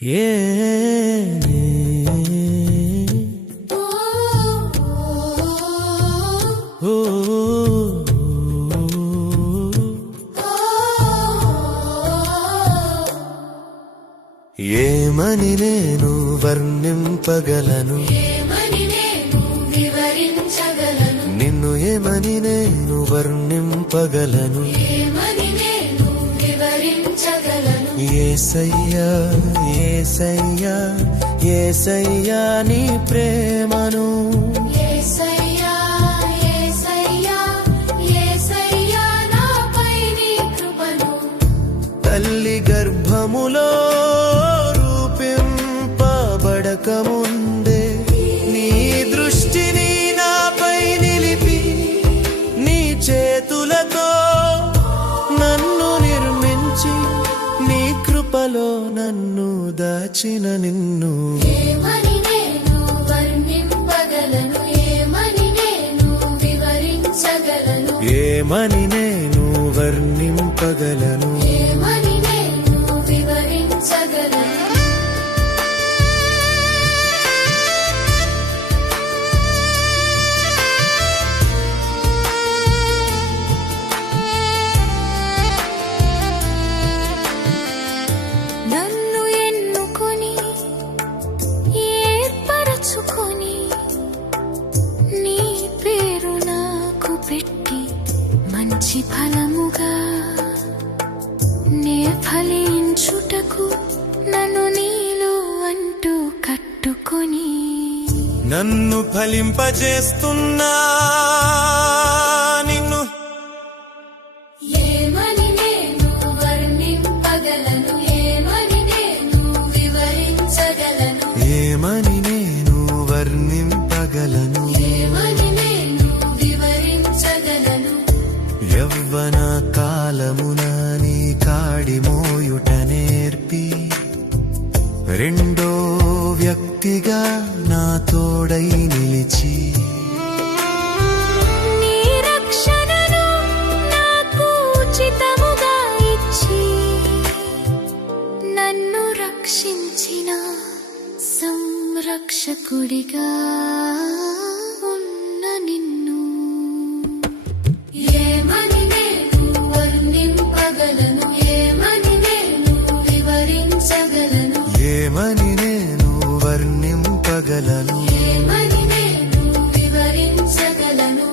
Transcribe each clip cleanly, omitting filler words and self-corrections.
ఏమని నేను వర్ణింపగలను, నిన్ను ఏమని నేను వర్ణింపగలను. యేసయ్యా యేసయ్యా యేసయ్యా నీ ప్రేమను, యేసయ్యా యేసయ్యా యేసయ్యా నాపై నీ కృపను, తల్లి గర్భములో రూపింపబడకముందే నీ దృష్టిని నాపై నిలిపి నీ చేతులతో నన్ను నిర్మించి నీ కృపలో నన్ను దాచిన నిన్ను. ఏమని నేను వర్ణింపగలను, ఏమని నేను వివరించగలను, ఏమని నేను వర్ణింపగలను, ఏమని నేను వివరించగలను. నన్ను ఎన్నుకొని ఏర్పరచుకొని నీ పేరు నాకు పెట్టి మంచి ఫలముగా నే ఫలించుటకు నన్ను నీలో అంటూ కట్టుకొని, నన్ను ఫలింపజేస్తున్నా నిన్ను. ఏమని నేను వర్ణింపగలను, ఏమని నేను వివరించగలను, ఏమని నేను వర్ణింపగలను, ఏమని నేను వివరించగలను. యవ్వన కాలమున నీ కాడి మోయుట నేర్పి రెండో వ్యక్తిగా నా తోడై నిలిచి నీ రక్షణను నాకు ఉచితముగా ఇచ్చి నన్ను రక్షించిన సంరక్షకుడిగా ఉన్న నిన్ను. ఏమని నేను వర్ణింపగలను, ఏమని నేను వివరించగలను, ఏమని నేను వర్ణింపగలను, ఏమని నేను వివరించగలను.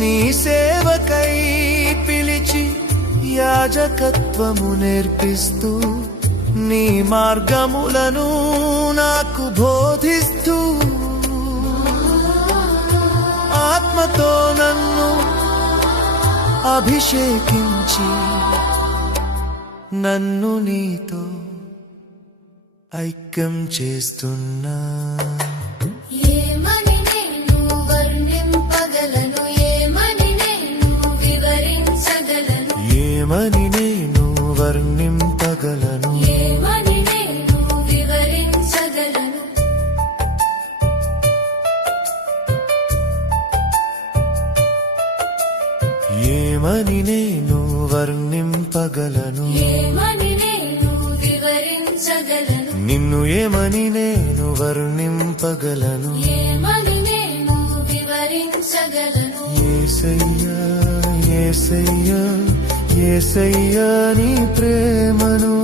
నీ సేవకై పిలిచి యాజకత్వము నేర్పిస్తూ నీ మార్గములను నాకు బోధిస్తూ ఆత్మతో నన్ను అభిషేకించి నన్ను నీతో ఐక్యం చేస్తున్నా. ఏమని నేను వర్ణింపగలను, ఏమని నేను వివరించగలను, ఏమని నేను వర్ణింపగలను, ఏమని నేను వివరించగలను. ఏమని నేను వర్ణింపగలను, ఏమని నేను వివరించగలను, నిన్ను ఏమని నేను వర్ణింపగలను. ఏమని నేను వివరించగలను. యేసయ్యా యేసయ్యా యేసయ్యా నీ ప్రేమను.